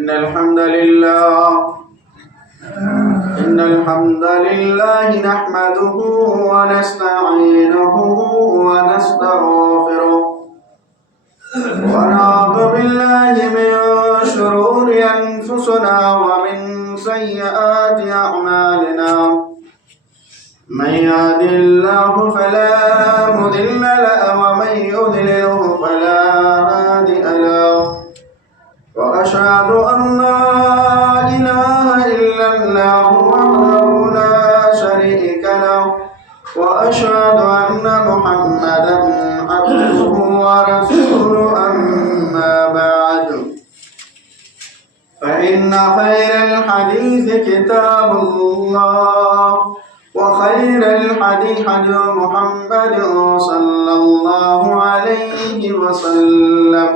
إن الحمد لله نحمده ونستعينه ونستغفره ونعوذ بالله من شرور أنفسنا ومن سيئات أعمالنا من يهد الله فلا مضل له ومن يضلله فلا هادي له وأشهد أن لا إله إلا الله وحده لا شريك له وأشهد أن محمدا عبده ورسوله أما بعد فإن خير الحديث كتاب الله وخير الحديث حديث محمد صلى الله عليه وسلم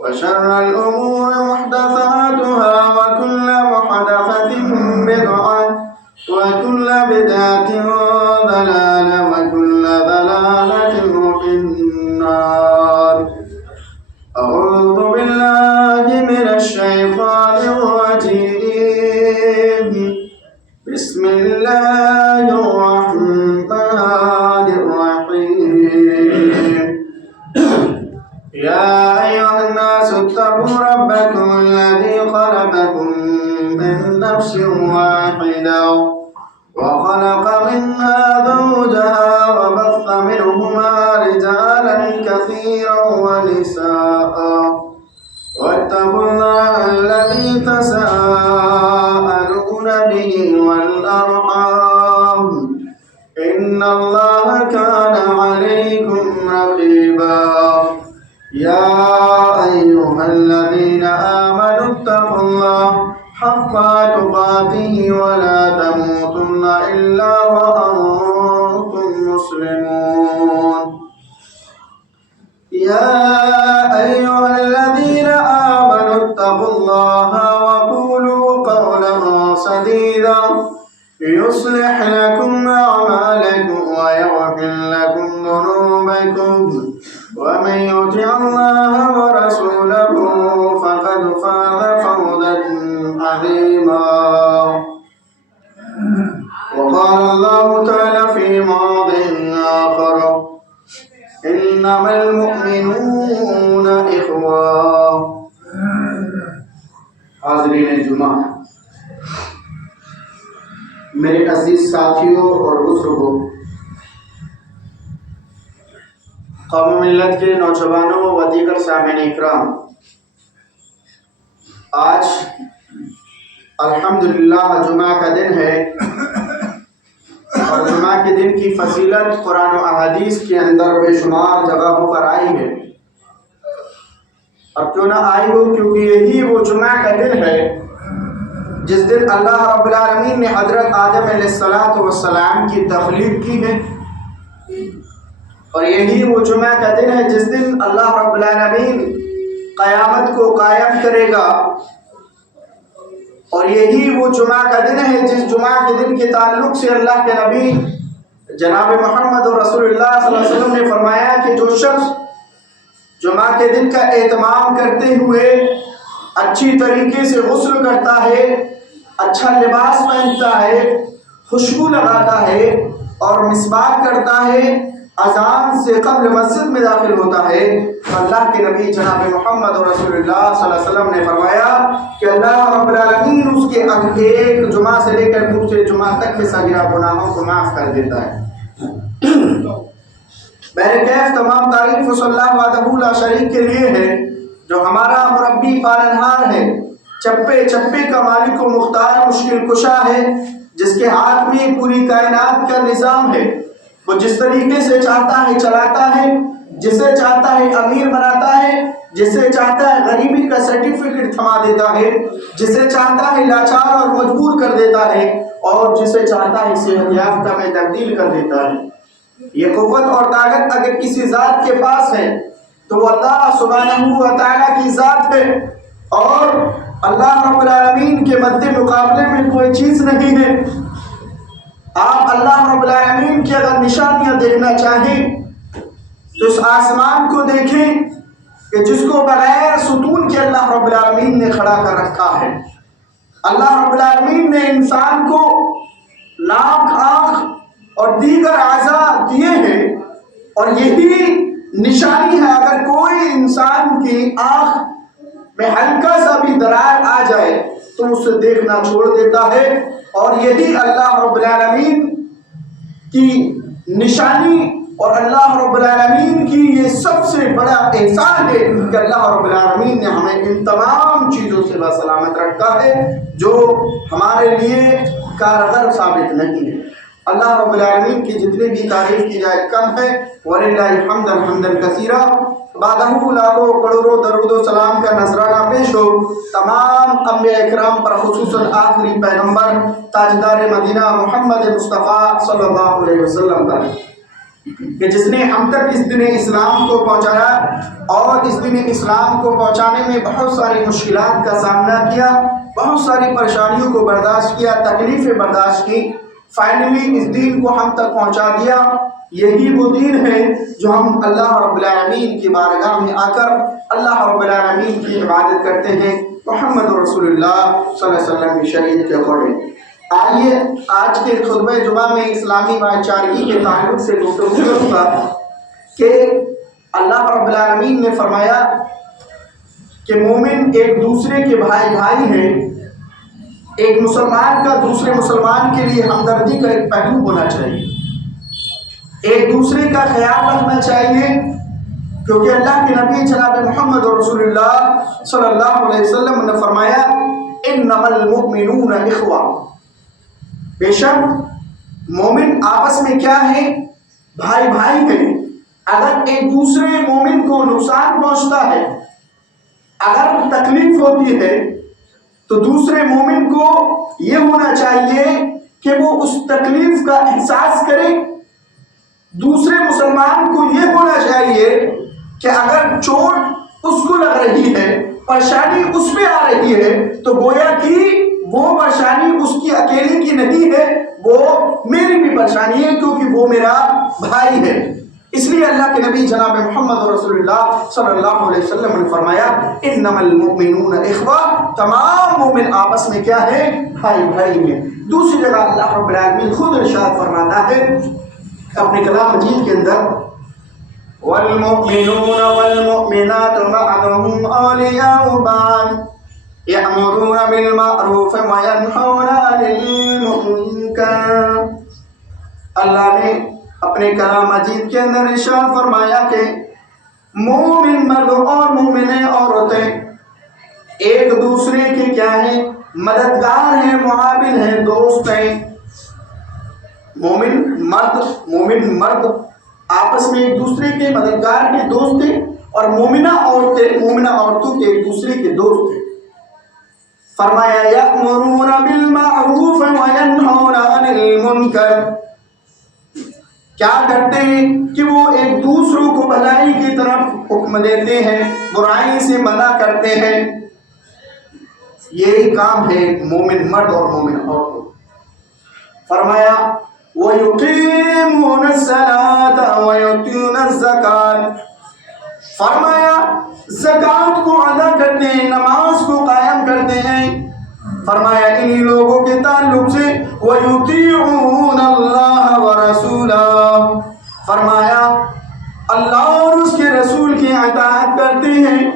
وشر الأمور محدثاتها وكل محدثة بدعة وكل بدعة ضلالة وكل ضلالة في النار. أعوذ بالله من الشيطان الرجيم. بسم الله الرحمن الرحيم. يا أيها الناس اتقوا ربكم الذي خلقكم من نفس واحدة وخلق منها زوجها وبث منهما رجالا كثيرا ونساء واتقوا الله الذي تساءلون به والأرحام إن الله كان عليكم رقيبا. يا أيها الذين آمنوا اتقوا الله حق تقاته ولا تموتن إلا وأنتم مسلمون. يا أيها الذين آمنوا اتقوا الله وقولوا قولا سديدا يصلح لكم أعمالكم ويغفر لكم ذنوبكم ومن يطع الله ورسوله فقد فاز فوزا عظيما. وقال الله تعالى في موضع آخر إنما المؤمنون إخوة. حاضرین جمعہ، میرے عزیز ساتھیوں اور بزرگوں، قوم ملت کے نوجوانوں و دیگر سامعین اکرام، آج الحمدللہ جمعہ کا دن ہے اور جمعہ کے دن کی فضیلت قرآن و احادیث کے اندر بے شمار جگہوں پر آئی ہے. اور کیوں نہ آئی ہو؟ کیونکہ یہی وہ جمعہ کا دن ہے جس دن اللہ رب العالمین نے حضرت آدم علیہ السلام کی تخلیق کی ہے، اور یہی وہ جمعہ کا دن ہے جس دن اللہ رب العالمین قیامت کو قائم کرے گا، اور یہی وہ جمعہ کا دن ہے جس جمعہ کے دن کے تعلق سے اللہ کے نبی جناب محمد رسول اللہ صلی اللہ علیہ وسلم نے فرمایا کہ جو شخص جمعہ کے دن کا اہتمام کرتے ہوئے اچھی طریقے سے غسل کرتا ہے، اچھا لباس پہنتا ہے، خوشبو لگاتا ہے اور مسواک کرتا ہے، اذان سے قبل مسجد میں داخل ہوتا ہے، تو اللہ کے نبی جناب محمد رسول اللہ صلی اللہ علیہ وسلم نے فرمایا کہ اللہ رب العالمین اس کے ایک جمعہ سے لے کر دوسرے جمعہ تک کے صغیرہ گناہوں کو معاف کر دیتا ہے. بہرکیف تمام تعریف صلی اللہ وحدہ لا شریک کے لیے ہے، جو ہمارا مربی پالنہار ہے، چپے چپے کا مالک و مختار مشکل کشا ہے، جس کے ہاتھ میں پوری کائنات کا نظام ہے. وہ جس طریقے سے چاہتا ہے چلاتا ہے، جسے چاہتا ہے امیر بناتا ہے، جسے چاہتا ہے غریبی کا سرٹیفکیٹ تھما دیتا ہے، جسے چاہتا ہے لاچار اور مجبور کر دیتا ہے، اور جسے چاہتا ہے صحت یافتہ میں تبدیل کر دیتا ہے. یہ قوت اور طاقت اگر کسی ذات کے پاس ہے تو وہ اللہ سبحانہ و تعالیٰ کی ذات ہے، اور اللہ رب العالمین کے مد مقابلے میں کوئی چیز نہیں ہے. آپ اللہ رب العالمین کی اگر نشانیاں دیکھنا چاہیں تو اس آسمان کو دیکھیں کہ جس کو بغیر ستون کے اللہ رب العالمین نے کھڑا کر رکھا ہے۔ اللہ رب العالمین نے انسان کو ناک، آنکھ اور دیگر اعضاء دیے ہیں، اور یہی نشانی ہے اگر کوئی انسان کی آنکھ میں ہلکا سا بھی درار آ جائے تو اسے دیکھنا چھوڑ دیتا ہے، اور یہی اللہ رب العالمین کی نشانی اور اللہ رب العالمین کی یہ سب سے بڑا احسان ہے کہ اللہ رب العالمین نے ہمیں ان تمام چیزوں سے بسلامت رکھا ہے جو ہمارے لیے کارگر ثابت نہیں ہے۔ اللہ رب العالمین کی جتنے بھی تعریف کی جائے کم ہے۔ وَلِلَّهِ حَمْدًا حَمْدًا كَثِيرًا۔ بعدہ لاکھوں کروڑوں درود و سلام کا نذرانہ پیش ہو تمام انبیاء اکرام پر، خصوصاً آخری پیغمبر تاجدار مدینہ محمد مصطفیٰ صلی اللہ علیہ وسلم پر، کہ جس نے ہم تک اس دین اسلام کو پہنچایا اور اس دین اسلام کو پہنچانے میں بہت ساری مشکلات کا سامنا کیا، بہت ساری پریشانیوں کو برداشت کیا، تکلیفیں برداشت کی، فائنلی اس دین کو ہم تک پہنچا دیا۔ یہی وہ دین ہے جو ہم اللہ رب العالمین کی بارگاہ میں آ کر اللہ رب العالمین کی عبادت کرتے ہیں محمد رسول اللہ صلی اللہ علیہ وسلم کی شریعت کے اکارڈنگ۔ آئیے آج کے خطبہ جمعہ میں اسلامی بھائی چارگی کے تعلق سے گفتگو کروں گا کہ اللہ رب العالمین نے فرمایا کہ مومن ایک دوسرے کے بھائی ہیں۔ ایک مسلمان کا دوسرے مسلمان کے لیے ہمدردی کا ایک پہلو ہونا چاہیے، ایک دوسرے کا خیال رکھنا چاہیے، کیونکہ اللہ کے نبی جناب محمد رسول اللہ صلی اللہ علیہ وسلم نے فرمایا انما المؤمنون اخوہ، بے شک مومن آپس میں کیا ہے؟ بھائی ہیں۔ اگر ایک دوسرے مومن کو نقصان پہنچتا ہے، اگر تکلیف ہوتی ہے، تو دوسرے مومن کو یہ ہونا چاہیے کہ وہ اس تکلیف کا احساس کرے۔ دوسرے مسلمان کو یہ ہونا چاہیے کہ اگر چوٹ اس کو لگ رہی ہے، پریشانی اس پہ آ رہی ہے، تو گویا کہ وہ پریشانی اس کی اکیلے کی نہیں ہے، وہ میری بھی پریشانی ہے کیونکہ وہ میرا بھائی ہے۔ اس لیے اللہ کے نبی جناب محمد رسول اللہ صلی اللہ علیہ وسلم نے فرمایا انما المؤمنون اخوہ، تمام مومن آپس میں کیا ہے؟ بھائی ہیں۔ دوسری جگہ اللہ رب العالمین خود ارشاد فرماتا ہے اپنے کلام مجید کے اندر والمؤمنون والمؤمنات بعضهم اولیاء بعض یأمرون بالمعروف وینہون عن المنکر۔ اللہ نے اپنے کلام مجید کے اندر ارشاد فرمایا کہ مومن مرد اور مومنیں عورتیں ایک دوسرے کے کیا ہیں؟ مددگار ہیں، معاون ہیں، دوست ہیں۔ مومن مرد آپس میں ایک دوسرے کے مددگار کے دوست ہیں، اور مومنہ عورتوں کے ایک دوسرے کے دوست ہیں۔ فرمایا یأمرون بالمعروف وینہون عن المنکر، کیا کرتے ہیں کہ وہ ایک دوسروں کو بھلائی کی طرف حکم دیتے ہیں، برائی سے منع کرتے ہیں۔ یہی کام ہے مومن مرد اور مومن عورتوں۔ فرمایا وَيُقِيمُونَ الصَّلَاةَ وَيُؤْتُونَ الزَّكَاةَ، فرمایا زکوٰۃ کو ادا کرتے ہیں، نماز کو قائم کرتے ہیں۔ فرمایا انہی لوگوں کے تعلق سے وَيُطِيعُونَ اللَّهَ وَرَسُولَهُ، فرمایا اللہ اور اس کے رسول کی اطاعت کرتے ہیں۔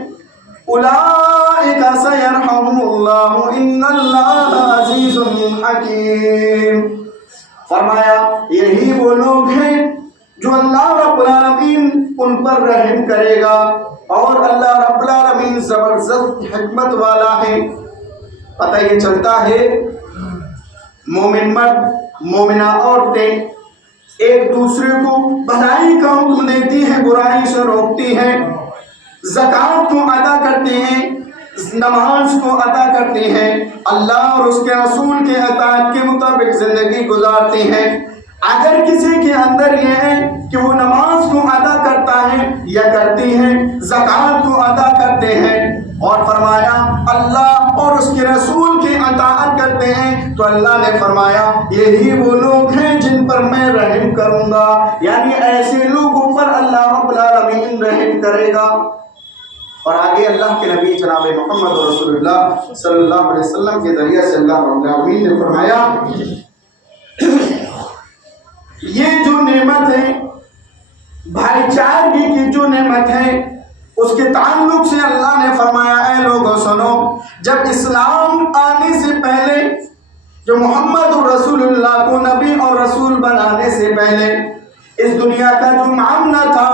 اولئک سیرحمہم اللہ ان اللہ عزیز حکیم، فرمایا یہی وہ لوگ ہیں جو اللہ رب العالمین ان پر رحم کرے گا، اور اللہ رب العالمین زبردست حکمت والا ہے۔ پتہ یہ چلتا ہے مومن مرد مومنہ عورتیں ایک دوسرے کو بھلائی کا حکم دیتی ہیں، برائی سے روکتی ہیں، زکوٰۃ کو ادا کرتے ہیں، نماز کو ادا کرتے ہیں، اللہ اور اس کے رسول کے اطاعت کے مطابق زندگی گزارتے ہیں۔ اگر کسی کے اندر یہ ہے کہ وہ نماز کو ادا کرتا ہے یا کرتی ہے، زکوٰۃ کو ادا کرتے ہیں، اور فرمایا اللہ اور اس کے رسول کی اطاعت کرتے ہیں، تو اللہ نے فرمایا یہی وہ لوگ ہیں جن پر میں رحم کروں گا، یعنی ایسے لوگوں پر اللہ رب العالمین رحم کرے گا۔ اور آگے اللہ کے نبی جناب محمد رسول اللہ صلی اللہ علیہ وسلم کے ذریعے سے اللہ رب العالمین نے فرمایا یہ جو نعمت ہے بھائی چارگی کی جو نعمت ہے اس کے تعلق سے اللہ نے فرمایا اے لوگوں سنو، جب اسلام آنے سے پہلے، جو محمد رسول اللہ کو نبی اور رسول بنانے سے پہلے اس دنیا کا جو معاملہ تھا،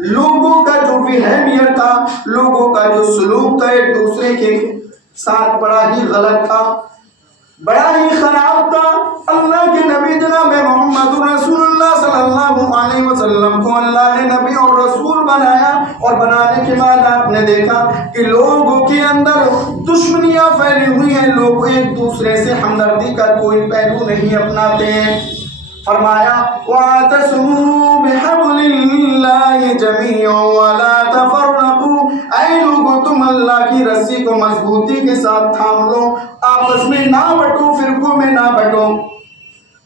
لوگوں کا جو بیہیویئر تھا، لوگوں کا جو سلوک تھا ایک دوسرے کے ساتھ بڑا ہی غلط تھا، بڑا ہی خراب تھا۔ اللہ کے نبی جناب محمد رسول اللہ صلی اللہ علیہ وسلم کو اللہ نے نبی اور رسول بنایا، اور بنانے کے بعد آپ نے دیکھا کہ لوگوں کے اندر دشمنیاں پھیلی ہوئی ہیں، لوگ ایک دوسرے سے ہمدردی کا کوئی پہلو نہیں اپناتے ہیں۔ فرمایا وَاعْتَصِمُوا بِحَبْلِ اللَّهِ جَمِيعًا وَلَا تَفَرَّقُوا، اے لوگو تم اللہ کی رسی کو مضبوطی کے ساتھ تھام لو، آپس میں نہ بٹو، فرقوں میں نہ بٹو۔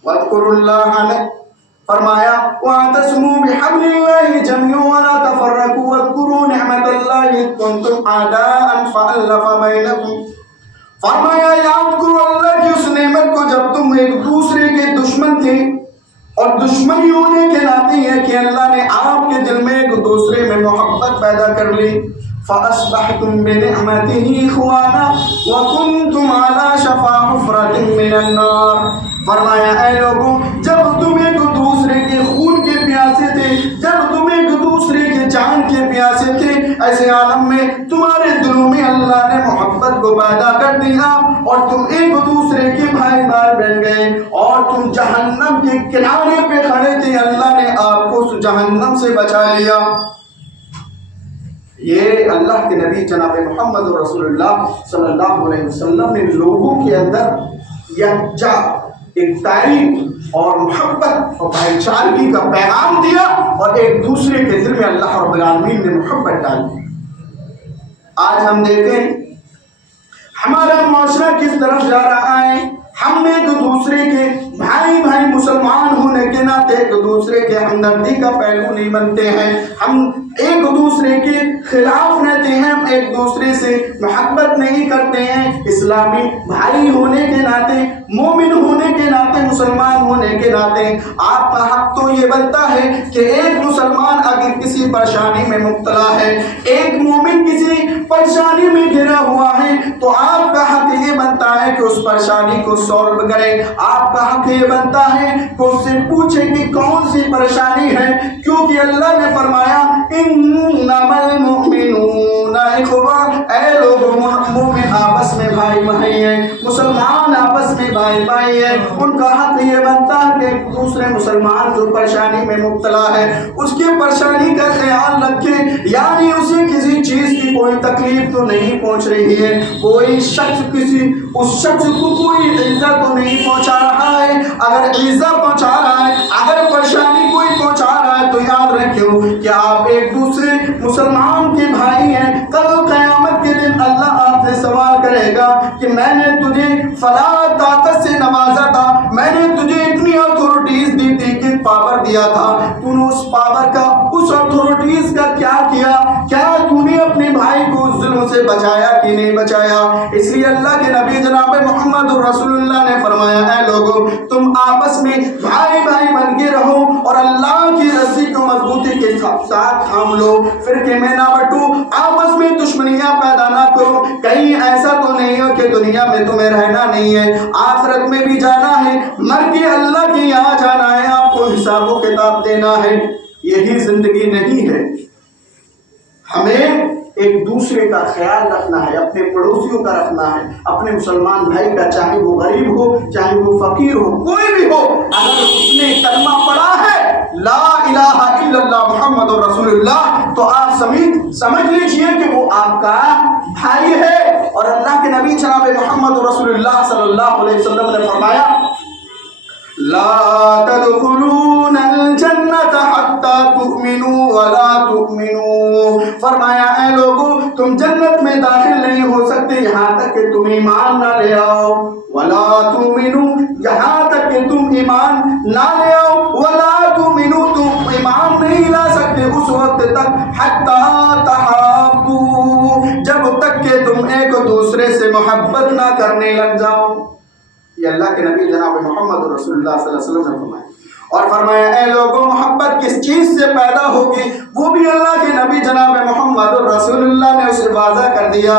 وَاذْكُرُوا اللَّهَ نے فرمایا وَاعْتَصِمُوا بِحَبْلِ اللَّهِ جَمِيعًا وَلَا تَفَرَّقُوا وَاذْكُرُوا نِعْمَةَ اللَّهِ إِذْ كُنتُمْ أَعْدَاءً فَأَلَّفَ بَيْنَكُمْ۔ فرمایا یاد کرو اللہ کی اس نعمت کو جب تم ایک دوسرے کے دشمن تھے، اور دشمنی ہونے کے ناطے یہ کہ اللہ نے آپ کے دل میں ایک دوسرے میں محبت پیدا کر لی، فَأَصْبَحْتُمْ بِنِعْمَتِهِ إِخْوَانًا وَكُنْتُمْ عَلَى شَفَا حُفْرَةٍ مِّنَ النَّارِ۔ فرمایا اے لوگوں، جب تم ایک دوسرے کے خون کے پیاسے تھے، جب تم ایک دوسرے کے جان کے پیاسے تھے، ایسے عالم میں تمہارے دلوں میں اللہ نے محبت کو پیدا کر دیا، اور تم ایک دوسرے کے بھائی بھائی بن گئے، اور تم جہنم کے کنارے پہ کھڑے تھے، اللہ نے آپ کو اس جہنم سے بچا لیا۔ یہ اللہ کے نبی جناب محمد رسول اللہ صلی اللہ علیہ وسلم نے لوگوں کے اندر یکجا ایک تعریف اور محبت اور بھائی چارگی کا پیغام دیا، اور ایک دوسرے کے دل میں اللہ رب العالمین نے محبت ڈالی۔ آج ہم دیکھیں ہمارا معاشرہ کس طرف جا رہا ہے۔ ہم ایک دوسرے کے بھائی بھائی مسلمان ہونے کے ناطے ایک دوسرے کے ہمدردی کا پہلو نہیں بنتے ہیں، ہم ایک دوسرے کے خلاف رہتے ہیں، ہم ایک دوسرے سے محبت نہیں کرتے ہیں۔ اسلامی بھائی ہونے کے ناطے، مومن ہونے کے ناطے، مسلمان ہونے کے ناطے آپ کا حق تو یہ بنتا ہے کہ ایک مسلمان اگر کسی پریشانی میں مبتلا ہے، ایک مومن کسی پریشانی میں گھرا ہوا ہے، تو آپ کا حق یہ بنتا ہے کہ اس پریشانی کو سولو کرے۔ آپ کا حق یہ بنتا ہے کہ اس سے پوچھے کہ کون سی پریشانی ہے، کیونکہ اللہ نے فرمایا انما المؤمنون اخوہ، اے لوگوں مومن آپس میں بھائی بھائی ہیں، مسلمان آپس میں بھائی بھائی ہیں۔ ان کا حق یہ بنتا ہے کہ ایک دوسرے مسلمان جو پریشانی میں مبتلا ہے اس کی پریشانی کا خیال رکھیں، یعنی اسے کسی چیز کی کوئی تکلیف تو نہیں پہنچ رہی ہے، کوئی شخص اس شخص کو کوئی ایزا تو نہیں پہنچا رہا ہے۔ اگر ایزا پہنچا رہا ہے، اگر پریشانی کوئی پہنچا رہا ہے، تو یاد رکھو کہ آپ ایک دوسرے مسلمان کے بھائی ہیں۔ کل قیامت کے دن اللہ آپ سے سوال کرے گا کہ میں نے تجھے فلاں طاقت سے نوازا تھا، میں نے تجھے اتنی اتھارٹیز دی تھی کہ پاور دیا تھا، تو نے اس پاور کا، اس اتھارٹیز کا کیا کیا؟ کیا تو نے اپنے بھائی کو اس ظلم سے بچایا کہ نہیں بچایا؟ اس لیے اللہ کے نبی جناب محمد رسول اللہ نے فرمایا اے لوگوں تم آپس میں بھائی بھائی بن کے رہو، اور اللہ کی رسی کو مضبوطی کے ساتھ تھام لو، فرقے میں نہ بٹو، آپس میں دشمنیاں پیدا نہ کرو۔ کہیں ایسا تو نہیں ہو کہ دنیا میں تمہیں رہنا نہیں ہے، آخرت میں بھی جانا ہے، مر کے اللہ کے یہاں جانا ہے، آپ کو حساب و کتاب دینا ہے۔ یہی زندگی نہیں ہے۔ ہمیں ایک دوسرے کا خیال رکھنا ہے، اپنے پڑوسیوں کا رکھنا ہے، اپنے مسلمان بھائی کا، چاہے وہ غریب ہو، چاہے وہ فقیر ہو، کوئی بھی ہو، اگر اس نے کلمہ پڑھا ہے لا الہ الا اللہ محمد رسول اللہ، تو آپ سمجھ لیجئے کہ وہ آپ کا بھائی ہے۔ اور اللہ کے نبی جناب محمد رسول اللہ صلی اللہ علیہ وسلم نے فرمایا لا تدخلون الجنة حتى تؤمنوا ولا تؤمنوا، فرمایا اے لوگو تم جنت میں داخل نہیں ہو سکتے یہاں تک کہ تم ایمان نہ لے آؤ، ولا تؤمنوا، یہاں تک کہ تم ایمان نہ لے آؤ، ولا تؤمنوا، تم ایمان نہیں لا سکتے اس وقت تک حتی تحابوا، کو دوسرے سے محبت نہ کرنے لگ جاؤ. یہ اللہ کے نبی جناب محمد رسول اللہ صلی اللہ علیہ وسلم نے فرمایا. اور فرمایا اے لوگوں محبت کس چیز سے پیدا ہوگی وہ بھی اللہ کے نبی جناب محمد رسول اللہ نے اسے واضح کر دیا,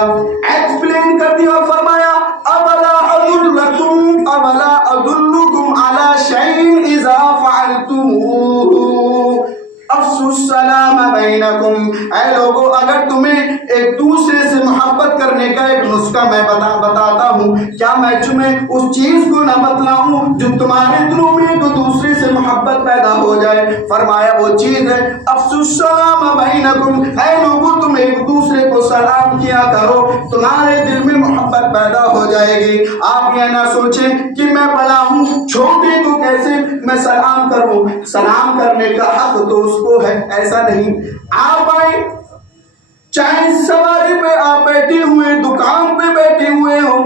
ایکسپلین کر دیا. اور فرمایا اولا ادلکم علی شیء اذا فعلتموه افشوا السلام بینکم. اے لوگوں اگر تمہیں ایک دوسرے سے محبت کرنے کا ایک نسخہ میں بتاتا ہوں, کیا میں تمہیں اس چیز کو نہ بتلاؤں جو تمہارے دلوں میں ایک دوسرے سے محبت پیدا ہو جائے. فرمایا وہ چیز ہے افشوا السلام بینکم. اے لوگوں تم ایک دوسرے کو سلام کیا کرو, تمہارے دل میں محبت پیدا ہو جائے گی. آپ یہ نہ سوچیں کہ میں بڑا ہوں, چھوٹے کو کیسے میں سلام کروں, سلام کرنے کا حق تو اس کو ہے, ایسا نہیں. آپ آئے چاہے سواری پہ آپ بیٹھے ہوئے, دکان پہ بیٹھے ہوئے ہو,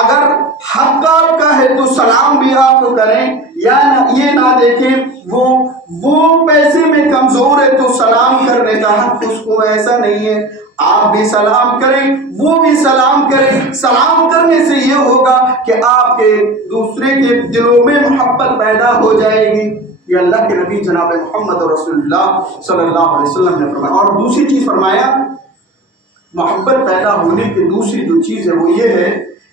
اگر حق آپ کا ہے تو سلام بھی آپ کو کریں, یا یہ نہ دیکھیں وہ پیسے میں کمزور ہے تو سلام کرنے کا حق اس کو, ایسا نہیں ہے. آپ بھی سلام کریں, وہ بھی سلام کریں. سلام کرنے سے یہ ہوگا کہ آپ کے دوسرے کے دلوں میں محبت پیدا ہو جائے گی. یہ اللہ کے نبی جناب محمد رسول اللہ صلی اللہ علیہ وسلم نے فرمایا. اور دوسری چیز فرمایا, محبت پیدا ہونے کی دوسری جو چیز ہے وہ یہ ہے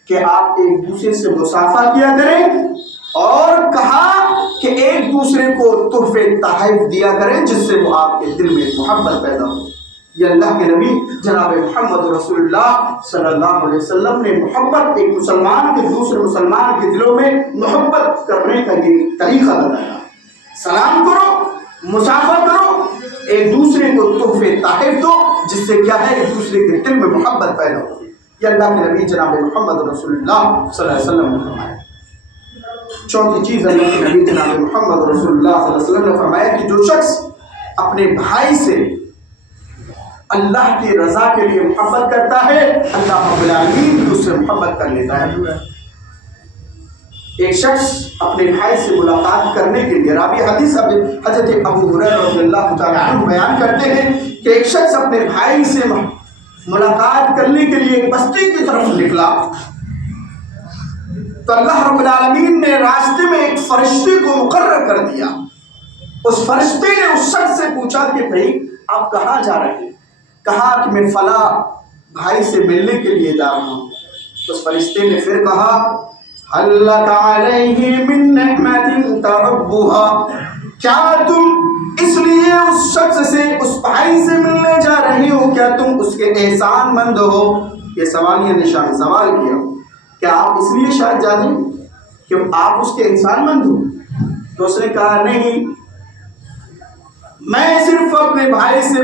کہ آپ ایک دوسرے سے مصافحہ کیا کریں, اور کہا کہ ایک دوسرے کو تحفے تحائف دیا کریں جس سے وہ آپ کے دل میں محبت پیدا ہو. یہ اللہ کے نبی جناب محمد رسول اللہ صلی اللہ علیہ وسلم نے محبت, ایک مسلمان کے دوسرے مسلمان کے دلوں میں محبت کرنے کا یہ طریقہ بتایا. سلام کرو, مصافحہ کرو, ایک دوسرے کو تحفے تحائف دو جس سے کیا ہے ایک دوسرے کے دل میں محبت پیدا ہو. یہ اللہ کے نبی جناب محمد رسول اللہ صلی اللہ علیہ وسلم نے فرمایا. چوتھی چیز اللہ کے نبی جناب محمد رسول اللہ صلی اللہ علیہ وسلم نے فرمایا کہ جو شخص اپنے بھائی سے اللہ کی رضا کے لیے محبت کرتا ہے, اللہ رب العالمین بھی اس سے محبت کر لیتا ہے. ایک شخص اپنے بھائی سے ملاقات کرنے کے لیے, راوی حدیث حضرت ابو ہریرہ رضی اللہ تعالی عنہ بیان کرتے ہیں کہ ایک شخص اپنے بھائی سے ملاقات کرنے کے لیے ایک بستی کی طرف نکلا, تو اللہ رب العالمین نے راستے میں ایک فرشتے کو مقرر کر دیا. اس فرشتے نے اس شخص سے پوچھا کہ بھائی آپ کہاں جا رہے ہیں؟ کہا کہ میں فلاں بھائی سے ملنے کے لیے جا رہا ہوں. اس فرشتے نے پھر کہا هل لك عليه من نعمة تعبها, کیا تم اس لیے اس شخص سے, اس بھائی سے ملنے جا رہی ہو, کیا تم اس کے احسان مند ہو؟ یہ سوالیہ نشان سوال کیا, کیا آپ اس لیے شاید جا رہے کہ آپ اس کے احسان مند ہو؟ تو اس نے کہا نہیں, میں صرف اپنے بھائی سے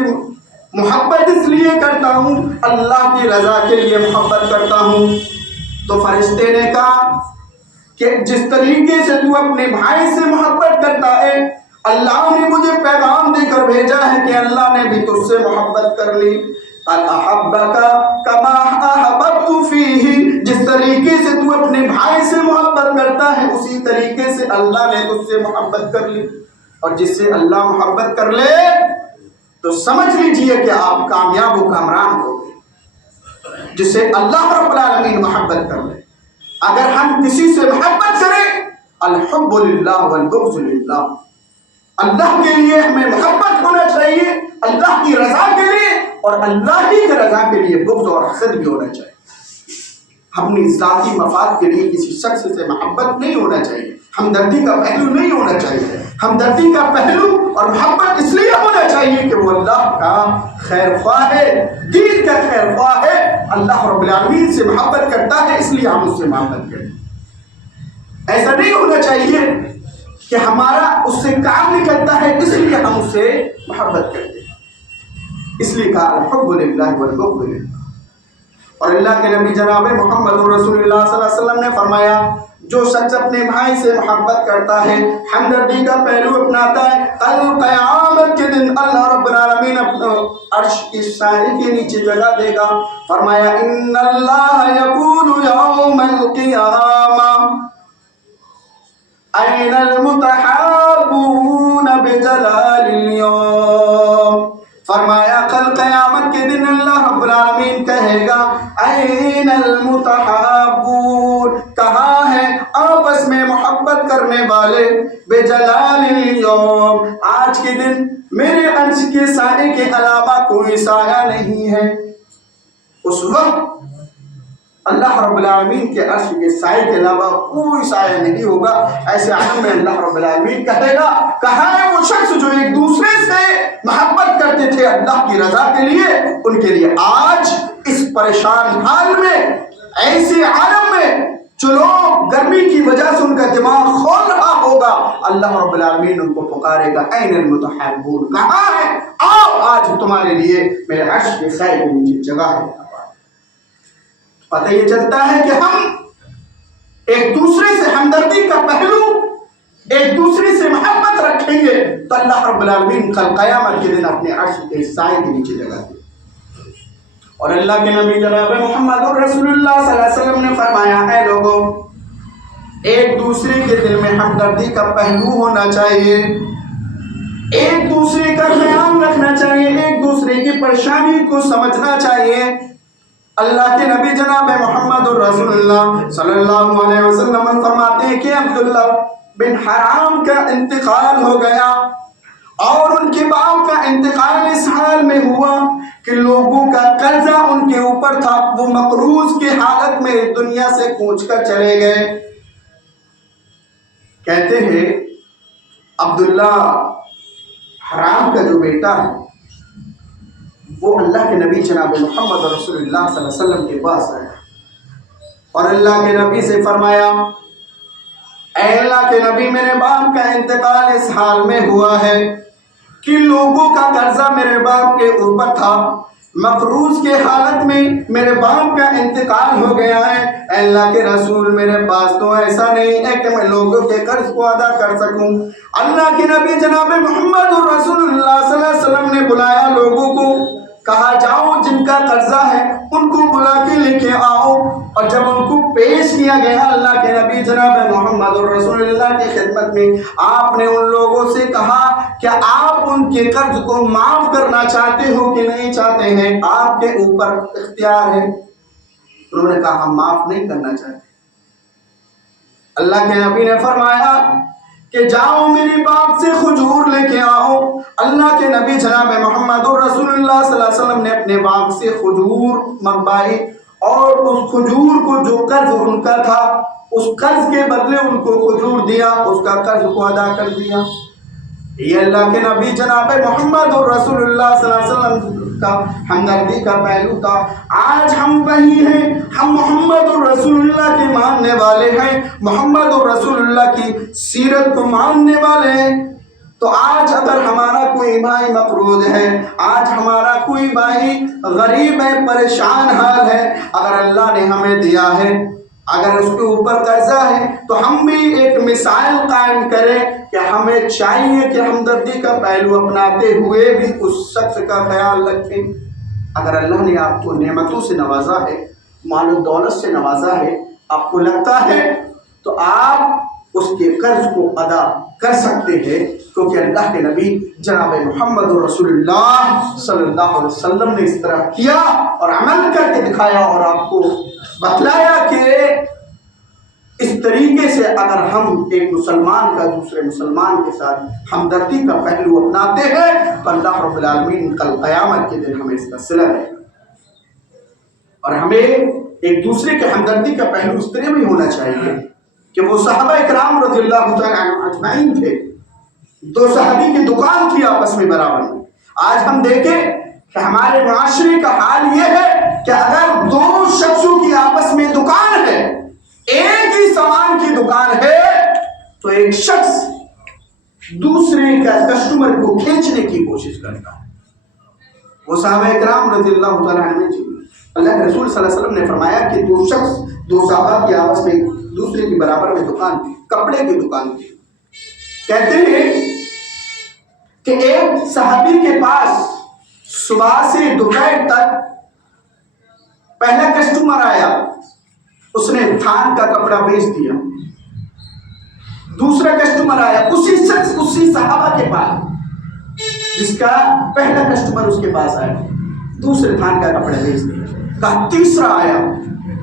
محبت اس لیے کرتا ہوں, اللہ کی رضا کے لیے محبت کرتا ہوں. تو فرشتے نے کہا کہ جس طریقے سے تو اپنے بھائی سے محبت کرتا ہے, اللہ نے مجھے پیغام دے کر بھیجا ہے کہ اللہ نے بھی تجھ سے محبت کر لی. احبک کما احببت فیہ, جس طریقے سے تو اپنے بھائی سے محبت کرتا ہے اسی طریقے سے اللہ نے تجھ سے محبت کر لی. اور جس سے اللہ محبت کر لے تو سمجھ لیجئے کہ آپ کامیاب و کامران ہو گئے. جس سے اللہ رب العالمین محبت کر لے. اگر ہم کسی سے محبت کریں, الحب للہ والبغض للہ, اللہ کے لیے ہمیں محبت ہونا چاہیے, اللہ کی رضا کے لیے, اور اللہ ہی کی رضا کے لیے بغض اور حسد بھی ہونا چاہیے. اپنی ذاتی مفاد کے لیے کسی شخص سے محبت نہیں ہونا چاہیے, ہمدردی کا پہلو نہیں ہونا چاہیے. ہمدردی کا پہلو اور محبت اس لیے ہونا چاہیے کہ وہ اللہ کا خیر خواہ ہے, دین کا خیر خواہ ہے, اللہ رب العالمین سے محبت کرتا ہے اس لیے ہم اس سے محبت کریں. ایسا نہیں ہونا چاہیے کہ ہمارا اس سے کام نکلتا ہے اس لیے ہم اس سے محبت کرتے ہیں. اس لیے کہا الحب للہ والبغض للہ. اور اللہ کے نبی جناب محمد رسول اللہ صلی اللہ علیہ وسلم نے فرمایا جو شخص اپنے بھائی سے محبت کرتا ہے, ہمدردی کا پہلو اپناتا ہے, کل قیامت کے دن اللہ رب العالمین اپنے عرش کی سائے کے نیچے جگہ دے گا. فرمایا ان اللہ یقول یوم القیامہ این المتحابون بجلال اليوم. فرمایا کل قیامت کے دن اللہ رب العالمین کہے گا این المتحابون، کہاں ہیں آپس میں محبت کرنے والے؟ بجلال الیوم، آج کے دن میرے عرش کے سائے کے علاوہ کوئی سایہ نہیں ہے۔ اس وقت اللہ رب العالمین کے عرش کے سائے کے علاوہ کوئی سایہ نہیں ہوگا۔ ایسے عالم میں اللہ رب العالمین کہے گا، کہاں ہے وہ شخص جو ایک دوسرے سے محبت کرتے تھے اللہ کی رضا کے لیے؟ ان کے لیے آج اس پریشان حال میں، ایسے عالم میں جو لوگ گرمی کی وجہ سے ان کا دماغ کھول رہا ہوگا، اللہ رب العالمین ان کو پکارے گا، این المتحابون، کہاں ہے؟ آؤ، آج تمہارے لیے میرے عرش کے سائے کے نیچے جگہ ہے۔ پتہ یہ چلتا ہے کہ ہم ایک دوسرے سے ہمدردی کا پہلو، ایک دوسرے سے محبت رکھیں گے تو اللہ رب العالمین کل قیامت کے دن اپنے عرش کے سائے کے نیچے جگہ دے۔ اور اللہ کے نبی جناب محمد رسول اللہ صلی اللہ علیہ وسلم نے فرمایا ہے، لوگوں ایک دوسرے کے دل میں ہمدردی کا پہلو ہونا چاہیے، ایک دوسرے کا خیال رکھنا چاہیے، ایک دوسرے کی پریشانی کو سمجھنا چاہیے۔ اللہ کے نبی جناب محمد رسول اللہ صلی اللہ علیہ وسلم فرماتے ہیں کہ عبداللہ بن حرام کا انتقال ہو گیا، اور ان کے باپ کا انتقال اس حال میں ہوا کہ لوگوں کا قرضہ ان کے اوپر تھا، وہ مقروض کی حالت میں دنیا سے کوچ کر چلے گئے۔ کہتے ہیں عبداللہ حرام کا جو بیٹا ہے وہ اللہ کے نبی جناب محمد رسول اللہ صلی اللہ علیہ وسلم کے پاس آیا اور اللہ کے نبی سے فرمایا، اے اللہ کے نبی، میرے باپ کا انتقال اس حال میں ہوا ہے کہ لوگوں کا قرضہ میرے باپ کے اوپر تھا، مقروض کے حالت میں میرے باپ کا انتقال ہو گیا ہے۔ اے اللہ کے رسول، میرے پاس تو ایسا نہیں ہے کہ میں لوگوں کے قرض کو ادا کر سکوں۔ اللہ کے نبی جناب محمد رسول اللہ صلی اللہ علیہ وسلم نے بلایا لوگوں کو، کہا جاؤ جن کا قرضہ ہے ان کو بلا کے لے کے آؤ۔ اور جب ان کو پیش کیا گیا اللہ کے نبی جناب محمد رسول اللہ کی خدمت میں، آپ نے ان لوگوں سے کہا کہ آپ ان کے قرض کو معاف کرنا چاہتے ہو کہ نہیں چاہتے ہیں، آپ کے اوپر اختیار ہے۔ انہوں نے کہا ہم معاف نہیں کرنا چاہتے۔ اللہ کے نبی نے فرمایا کہ جاؤ میری باپ سے کھجور لے کے آؤ۔ اللہ کے نبی جناب محمد رسول اللہ صلی اللہ علیہ وسلم نے اپنے باپ سے کھجور منگوائی اور اس کھجور کو جو قرض ان کا تھا اس قرض کے بدلے ان کو کھجور دیا، اس کا قرض کو ادا کر دیا۔ یہ اللہ کے نبی جناب محمد رسول اللہ صلی اللہ علیہ وسلم کا ہمدردی کا پہلو تھا۔ آج ہم وہی ہیں، ہم محمد رسول اللہ کے ماننے والے ہیں، محمد رسول اللہ کی سیرت کو ماننے والے ہیں۔ تو آج اگر ہمارا کوئی بھائی مقروض ہے، آج ہمارا کوئی بھائی غریب ہے، پریشان حال ہے، اگر اللہ نے ہمیں دیا ہے، اگر اس کے اوپر قرضہ ہے تو ہم بھی ایک مثال قائم کریں کہ ہمیں چاہیے کہ ہمدردی کا پہلو اپناتے ہوئے بھی اس شخص کا خیال رکھیں۔ اگر اللہ نے آپ کو نعمتوں سے نوازا ہے، مال و دولت سے نوازا ہے، آپ کو لگتا ہے تو آپ اس کے قرض کو ادا کر سکتے ہیں، کیونکہ اللہ کے نبی جناب محمد رسول اللہ صلی اللہ علیہ وسلم نے اس طرح کیا اور عمل کر کے دکھایا اور آپ کو بتلایا کہ اس طریقے سے اگر ہم ایک مسلمان کا دوسرے مسلمان کے ساتھ ہمدردی کا پہلو اپناتے ہیں تو اللہ رب العالمین کل قیامت کے دن ہمیں اس کا صلہ دے گا۔ اور ہمیں ایک دوسرے کے ہمدردی کا پہلو اس طرح بھی ہونا چاہیے کہ وہ صحابہ اکرام رضی اللہ تعالیٰ عنہم اجمعین تھے، دو صحابی کی دکان تھی آپس میں برابر میں۔ آج ہم دیکھیں کہ ہمارے معاشرے کا حال یہ ہے کہ اگر دو شخصوں کی آپس میں دکان ہے، ایک ہی سامان کی دکان ہے، تو ایک شخص دوسرے کا کسٹمر کو کھینچنے کی کوشش کرتا ہے۔ وہ صحابہ اکرام رضی اللہ تعالیٰ عنہ، اللہ کے رسول صلی اللہ علیہ وسلم نے فرمایا کہ دو صحابہ کی آپس میں دوسرے کی برابر میں دکان تھی، کپڑے کی دکان تھی۔ کہتے ہیں کہ ایک صحابی کے پاس صبح سے دوپہر تک پہلا کسٹمر آیا، اس نے تھان کا کپڑا بیچ دیا۔ دوسرا کسٹمر آیا، اسی شخص اسی صحابہ کے پاس جس کا پہلا کسٹمر اس کے پاس آیا، دوسرے تھان کا کپڑا بیچ دیا۔ کہا تیسرا آیا،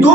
2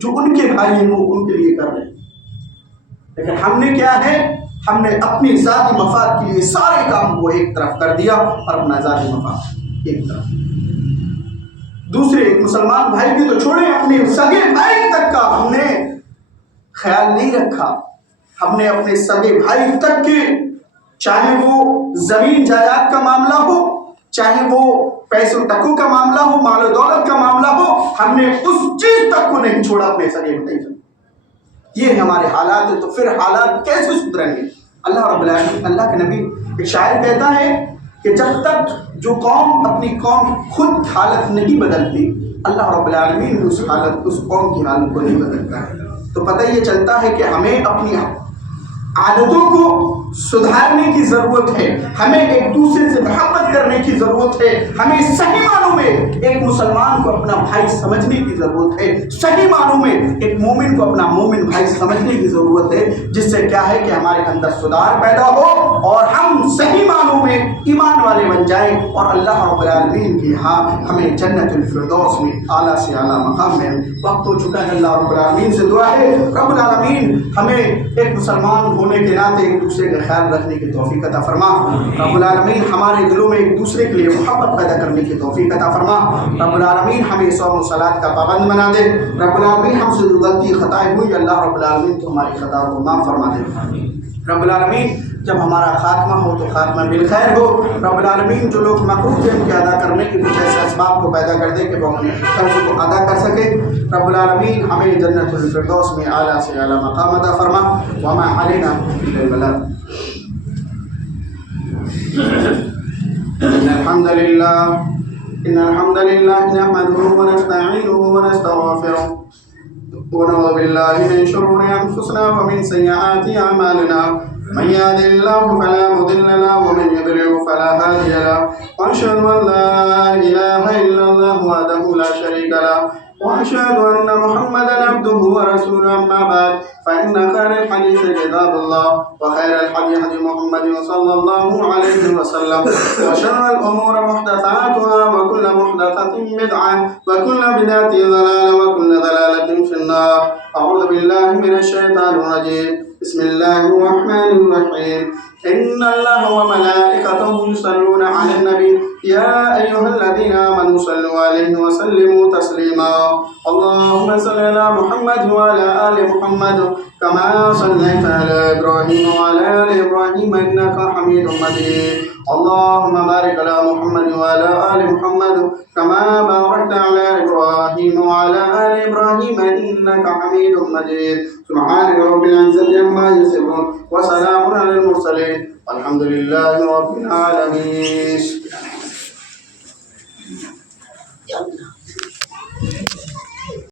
جو ان کے بھائی ہیں وہ ان کے لیے کر رہے ہیں، لیکن ہم نے کیا ہے، ہم نے اپنی ذاتی مفاد کے لیے سارے کام کو ایک طرف کر دیا اور اپنا ذاتی مفاد ایک طرف۔ دوسرے ایک مسلمان بھائی بھی تو چھوڑے، اپنے سگے بھائی تک کا ہم نے خیال نہیں رکھا۔ ہم نے اپنے سگے بھائی تک کے، چاہے وہ زمین جائیداد کا معاملہ ہو، چاہے وہ پیسوں ٹکوں کا معاملہ ہو، مال و دولت کا معاملہ ہو، ہم نے اس چیز تک کو نہیں چھوڑا اپنے سگے بھائی تک۔ یہ ہمارے حالات ہیں، تو پھر حالات کیسے سدھریں گے؟ اللہ رب العالمین، اللہ کے نبی ایک شاعر کہتا ہے کہ جب تک جو قوم اپنی قوم خود حالت نہیں بدلتی، اللہ رب العالمین اس قوم کی حالت کو نہیں بدلتا ہے۔ تو پتہ یہ چلتا ہے کہ ہمیں اپنی عادتوں کو سدھارنے کی ضرورت ہے، ہمیں ایک دوسرے سے محبت کرنے کی ضرورت ہے، ہمیں صحیح معنوں میں ایک مسلمان کو اپنا بھائی سمجھنے کی ضرورت ہے، صحیح معنوں میں ایک مومن کو اپنا مومن بھائی سمجھنے کی ضرورت ہے، جس سے کیا ہے کہ ہمارے اندر سدھار پیدا ہو اور ہم صحیح معنوں میں ایمان والے بن جائیں، اور اللہ رب العالمین کی یہاں ہمیں جنت الفردوس میں اعلیٰ سے اعلیٰ مقام میں۔ وقت ہو چکا ہے، اللہ رب العالمین سے دعا ہے رب العالمین ہمیں ایک مسلمان ہونے کے ناطے ایک دوسرے کا خیال رکھنے کی توفیق عطا فرما۔ رب العالمین ہمارے دلوں میں ایک دوسرے کے لیے محبت پیدا کرنے کی توفیق عطا فرما۔ رب العالمین ہمیں صوم و صلاۃ کا پابند بنا دے۔ رب العالمین ہم سے جو غلطی خطائیں ہوئی، اللہ رب العالمین تو ہماری خطا کو معاف فرما دے۔ رب العالمین جب ہمارا خاتمہ ہو تو خاتمہ بالخیر ہو۔ رب العالمین جو لوگ مقروض ہیں ان کے ادا کرنے کے کچھ ایسے اسباب کو پیدا کر دے کہ وہ اپنے قرض کو ادا کر سکے۔ رب العالمین ہمیں جنت الفردوس میں اعلیٰ سے اعلیٰ مقام عطا فرما۔ وما علینا الا البلاغ۔ ان الحمد لله نحمده ونستعينه ونستغفره ونعوذ بالله من شرور انفسنا ومن سيئات اعمالنا، من يهد الله فلا مضل له ومن يضلل فلا هادي له، واشهد ان لا اله الا الله وحده لا شريك له، واشهد ان محمدا عبده ورسوله، اما بعد فان خير الحديث كتاب الله وخير الهدي هدي محمد صلى الله عليه وسلم، وشر الامور محدثاتها وكل محدثة بدعة وكل بدعة ضلالة وكل ضلالة في النار۔ اعوذ بالله من الشيطان الرجيم، بسم الله الرحمن الرحيم، ان الله وملائكته يصلون على النبي يا ايها الذين امنوا صلوا عليه وسلموا تسليما، اللهم صل على محمد وعلى ال محمد كما صليت على ابراهيم وعلى ال ابراهيم انك حميد مجيد، اللهم بارك على محمد وعلى ال محمد كما باركت على ابراهيم وعلى ال ابراهيم انك حميد مجيد، سبحان رب العزة عما يصفون وسلام على المرسلين والحمد لله رب العالمين۔